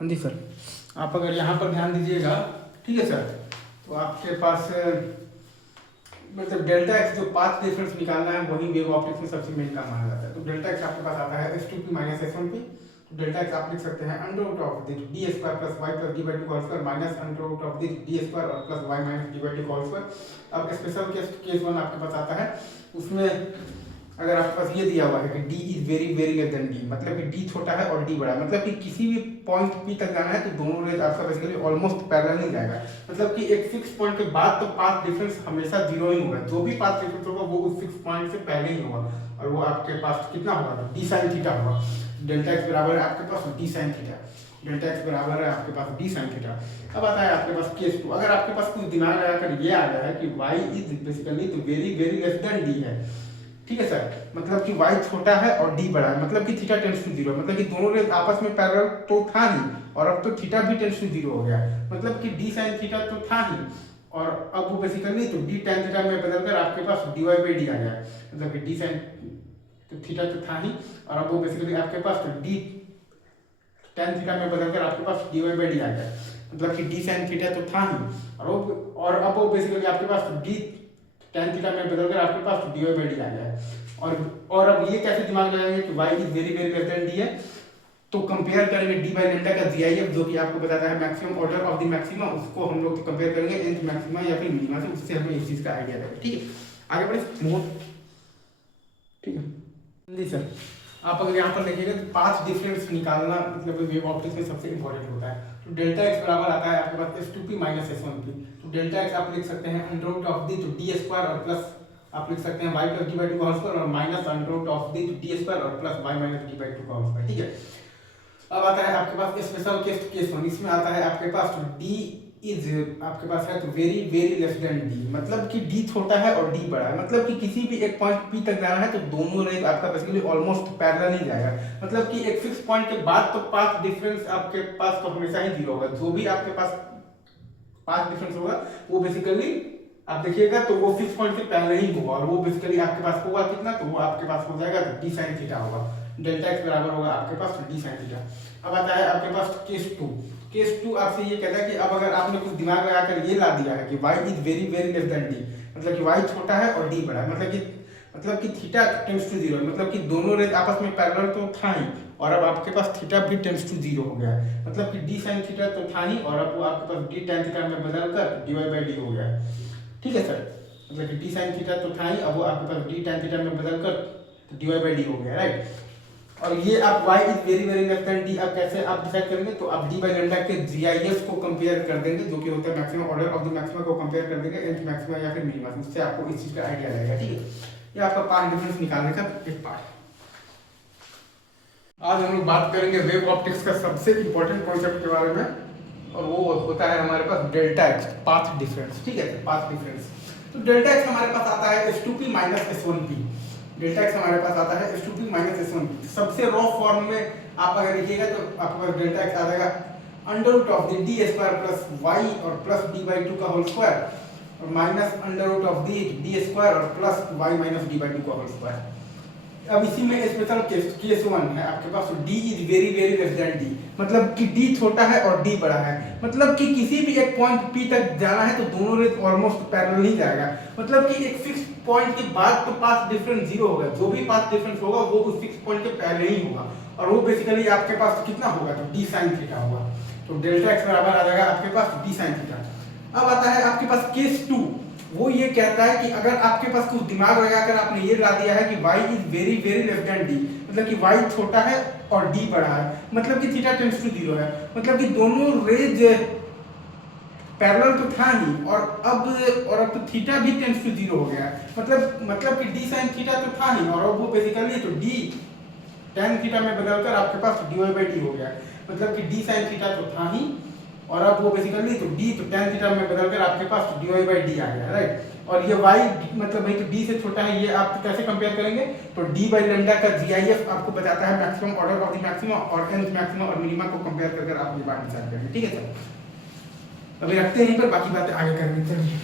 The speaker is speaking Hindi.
हाँ जी सर, आप अगर यहाँ पर ध्यान दीजिएगा, ठीक है सर, तो आपके पास मतलब डेल्टा एक्स जो पाथ डिफरेंस निकालना है वही वेव ऑप्टिक्स में सबसे मेन काम माना जाता है। तो डेल्टा एक्स आपके पास आता है S2p माइनस S1p। तो डेल्टा एक्स आप लिख सकते हैं under root of this d square plus y plus d by two whole square minus under root of this d square और plus y minus d by two whole square. अब स्पेशल केस वन आपके पास आता है, उसमें अगर आपके पास ये दिया हुआ है कि d is very very less than d, मतलब कि d छोटा है और d बड़ा है, मतलब कि किसी भी पॉइंट p तक जाना है तो दोनों रेज आपका बेसिकली ऑलमोस्ट पैरेलल नहीं जाएगा। मतलब कि एक फिक्स पॉइंट के बाद तो पाथ डिफरेंस हमेशा जीरो ही होगा, जो भी पाथ डिफरेंस होगा वो उस फिक्स पॉइंट से पहले ही होगा, और वो आपके पास कितना होगा, d sin थीटा होगा। डेल्टा एक्स बराबर है आपके पास d sin theta, delta x बराबर है आपके पास d sin थीटा। अब आता है आपके पास केस टू, अगर आपके पास कुछ दिमाग लगाकर ये आ गया है कि y इज बेसिकली तो very very less than d है, ठीक है सर, मतलब कि y छोटा है और d बड़ा है, मतलब कि थीटा टेंड्स टू जीरो, मतलब कि दोनों रेज आपस में पैरेलल तो था ही, और अब तो थीटा भी टेंड्स टू जीरो हो गया, मतलब कि d sin थीटा तो था ही, और अब वो बेसिकली तो d tan थीटा में बदलकर आपके पास dy by d आ गया, मतलब कि d sin तो थीटा तो था ही, और अब वो बेसिकली आपके पास तो d tan थीटा में बदलकर आपके पास dy by d आ गया, मतलब कि d sin थीटा तो था ही, और अब वो बेसिकली आपके पास d tan थीटा में बदलकर आपके पास dy by d आ गया है। और अब ये कैसे दिमाग लगाएंगे कि y is very very less than d है, तो कंपेयर करेंगे d बाई लेम्डा का GIF जो कि आपको बताता है maximum order of the maxima, उसको हम लोग कंपेयर करेंगे nth मैक्सिमा या फिर मिनिमा से, उससे हमें इस चीज का आइडिया रहेगा। ठीक है, आगे बढ़े मोड, ठीक है जी सर। आप अगर यहाँ पर देखिएगा तो पाथ डिफरेंस निकालना मतलब वेव ऑप्टिक्स में सबसे इंपॉर्टेंट होता है। तो डेल्टा एक्स बराबर आता है आपके पास S2p माइनस S1p। तो डेल्टा एक्स आप लिख सकते हैं अंडर रूट ऑफ दी तो डी स्क्वायर और प्लस आप लिख सकते हैं y plus d by two का होल स्क्वायर और minus under root of d तो डी स्क्वायर और plus y minus d by two का होल स्क्वायर। ठीक है, अब आता है आपके पास स्पेशल केस वन, इसमें आता है आपके पास तो d इज आपके पास है तो very very less than d, मतलब कि d छोटा है और d बड़ा है, मतलब कि किसी भी एक पॉइंट p तक जाना है तो दोनों रेज आपका बेसिकली ऑलमोस्ट पैरेलल ही जाएगा, मतलब कि एक फिक्स पॉइंट के बाद तो पाथ डिफरेंस आपके पास तो हमेशा ही जीरो होगा, जो भी आपके पास पाथ डिफरेंस होगा वो बेसिकली आप देखिएगा तो वो फिक्स पॉइंट से पहले ही होगा, और वो बेसिकली आपके पास होगा कितना, तो वो आपके पास हो जाएगा तो d sin थीटा होगा, डेल्टा एक्स बराबर होगा आपके पास तो d sin थीटा। अब आता है आपके पास केस टू आपसे ये कहता है कि अब अगर आपने कुछ दिमाग लगाकर ये ला दिया है कि y is very very less than d, मतलब कि y छोटा है और d बड़ा है, मतलब कि थीटा टेंड्स टू जीरो, मतलब कि दोनों रेज आपस में पैरेलल तो था ही, और अब आपके पास थीटा भी टेंड्स टू जीरो हो गया है, मतलब कि d sin थीटा तो था ही, और अब वो आपके पास d tan थीटा में बदलकर dy by d हो गया है। ठीक है सर, मतलब कि d sin थीटा तो था ही, अब वो आपके पास d tan थीटा में बदलकर dy by d हो गया, राइट। और ये आप y is very very less than d आप कैसे आप डिसाइड करेंगे, तो आप d बाई लैम्डा के GIF को कंपेयर कर देंगे, जो कि होता है maximum order of the maxima को कंपेयर कर देंगे nth मैक्सिमा या फिर मिनिमा, उससे आपको इस चीज का आइडिया रहेगा। ठीक है, ये आपका पाथ डिफरेंस निकालने का एक पार्ट। आज हम लोग बात करेंगे वेव ऑप्टिक्स का सबसे इंपॉर्टेंट कॉन्सेप्ट के बारे में, और वो होता है हमारे पास डेल्टा एक्स पाथ डिफरेंस। ठीक है, पाथ डिफरेंस, तो डेल्टा एक्स हमारे पास आता है S2p minus S1p। Delta x हमारे पास आता है S2p माइनस S1p। सबसे रॉ फॉर्म में आप अगर लिखिएगा तो आपके पास डेल्टा एक्स आ जाएगा under root of the d square plus y और प्लस डी बाई टू का होल स्क्वायर और minus under root of d square और plus y minus d by two का होल स्क्वायर। अब इसी में स्पेशल केस वन है आपके पास, d is very very less than d, मतलब कि d छोटा है और d बड़ा है, मतलब कि किसी भी एक पॉइंट p तक जाना है तो दोनों रेज ऑलमोस्ट पैरेलल ही जाएगा, मतलब कि एक फिक्स पॉइंट के बाद तो पाथ डिफरेंस जीरो होगा, जो भी पाथ डिफरेंस होगा वो उस फिक्स पॉइंट के पहले ही होगा, और वो बेसिकली आपके पास कितना होगा, तो d sin थीटा होगा। तो डेल्टा एक्स बराबर आ जाएगा आपके पास d sin थीटा। अब आता है आपके पास केस टू, वो ये कहता है कि अगर आपके पास कुछ दिमाग लगाकर आपने ये ला दिया है कि y is very very less than d, मतलब कि y छोटा है और d बड़ा है, मतलब कि थीटा टेंड्स टू जीरो है, मतलब कि दोनों रेज पैरेलल तो था ही, और अब तो थीटा भी टेंड्स टू जीरो हो गया, मतलब कि d sin थीटा तो था ही, और अब वो बेसिकली तो d tan थीटा में बदलकर आपके पास dy by d हो गया, मतलब कि d sin थीटा तो था ही, और अब वो बेसिकली तो d तो tan थीटा में बदलकर आपके पास dy by d आ गया, राइट। और ये y मतलब भाई तो d से छोटा है, ये आप कैसे कंपेयर करेंगे, तो d बाई लैम्डा का GIF आपको बताता है maximum order of the maxima और nth मैक्सिमा और मिनिमा को कंपेयर करके आप ये बात डिसाइड करेंगे। ठीक है सर, अभी रखते हैं यहीं पर, बाकी बातें आगे करेंगे। चलिए।